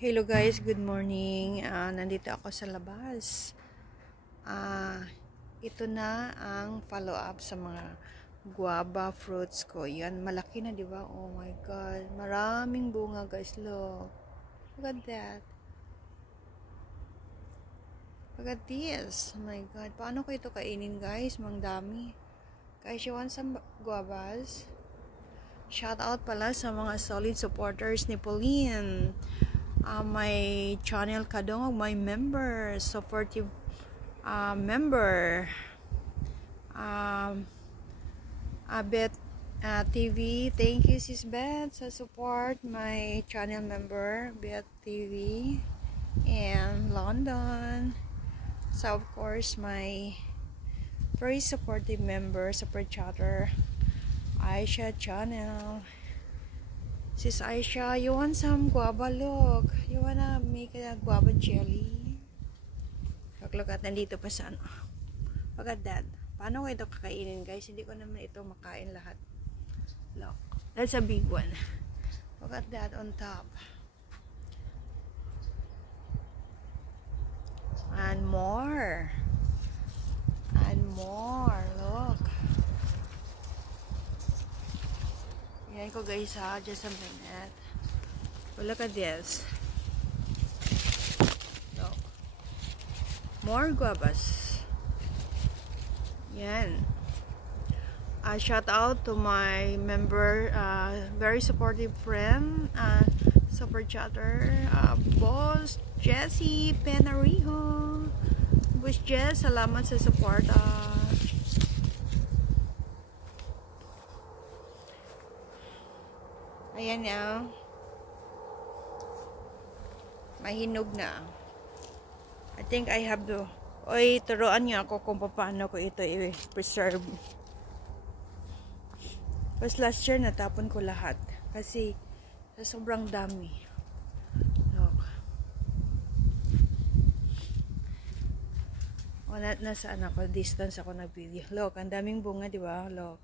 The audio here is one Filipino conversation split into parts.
Hello guys, good morning. Nandito ako sa labas. Ito na ang follow-up sa mga guava fruits ko. Yan, malaki na, di ba? Oh my God. Maraming bunga, guys. Look. Look at that. Look at this. Oh my God. Paano ko ito kainin, guys? Mang dami. Guys, you want some guavas? Shout out pala sa mga solid supporters ni Pauline. My channel Kadong, my member, supportive member, Bet TV. Thank you, Sis Bet, sa support. My channel member, Bet TV, and London. So, of course, my very supportive member, super chatter, Aisha channel. Sis Aisha, you want some guava? Look, you wanna make a guava jelly? Look at, nandito pa sa ano. Look at that. Paano ko ito kakainin, guys? Hindi ko naman ito makain lahat. Look, that's a big one. Look at that on top. And more. And more. Look. Yan ko, guys, ha. Just a minute. But look at this. Look. More guavas. Yan. Shout out to my member, very supportive friend, super chatter, Boss Jessie Penarijo. Boss Jess, salamat sa support. Ayan na. Mahinog na. I think I have to... Oy, turuan niyo ako kung paano ko ito i-preserve. Tapos last year, natapon ko lahat. Kasi, sa sobrang dami. Look. O, nasaan ako? Distance ako nag-video. Look, ang daming bunga, di ba? Look.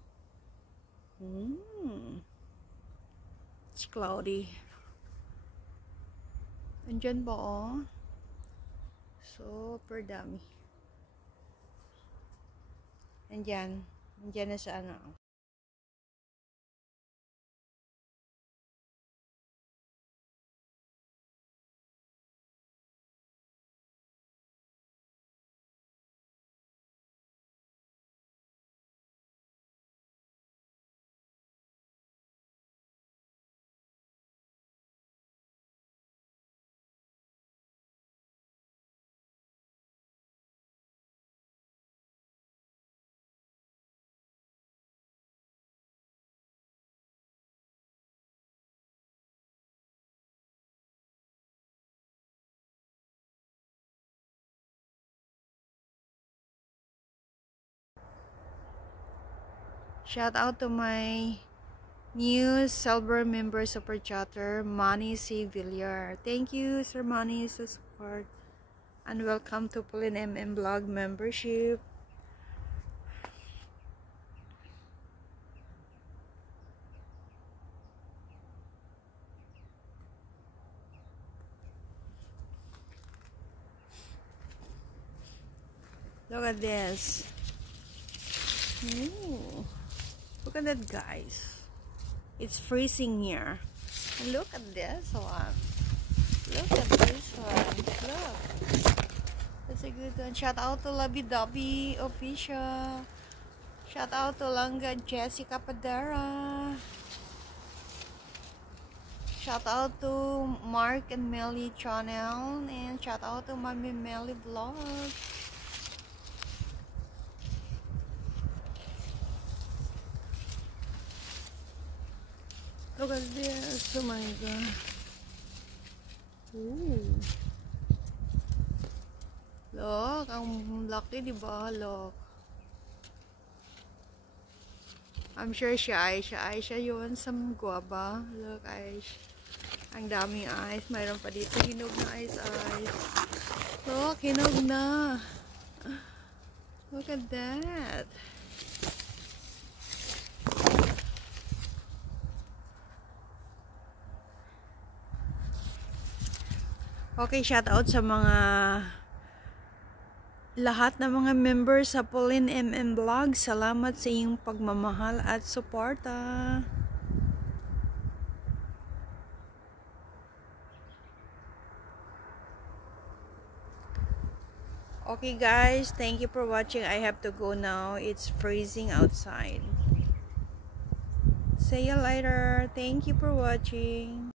It's cloudy. Andyan ba, oh? Super dami. Andyan. Andyan na sa ano. Shout out to my new silver member super chatter, Manny C. Villar. Thank you, Sir Manny, sa support. And welcome to Pauline MM Blog membership. Look at this. Ooh. Look at that, guys. It's freezing here. And look at this one. Look at this one. Look. That's a good one. Shout out to Lovey Dovey Official. Shout out to Langga Jessica Padera. Shout out to Mark and Melly channel. And shout out to Mommy Melly Vlog. Look at this. Oh my God. Ooh. Look, ang laki, diba? Look. I'm sure Aisha, you want some guava? Look, Aisha. Ang daming ice. Mayroon pa dito. Hinog na ice. Look, hinog na. Look at that. Okay, shout out sa mga lahat ng mga members sa Pauline MM Vlog. Salamat sa iyong pagmamahal at suporta. Okay guys, thank you for watching. I have to go now. It's freezing outside. See you later. Thank you for watching.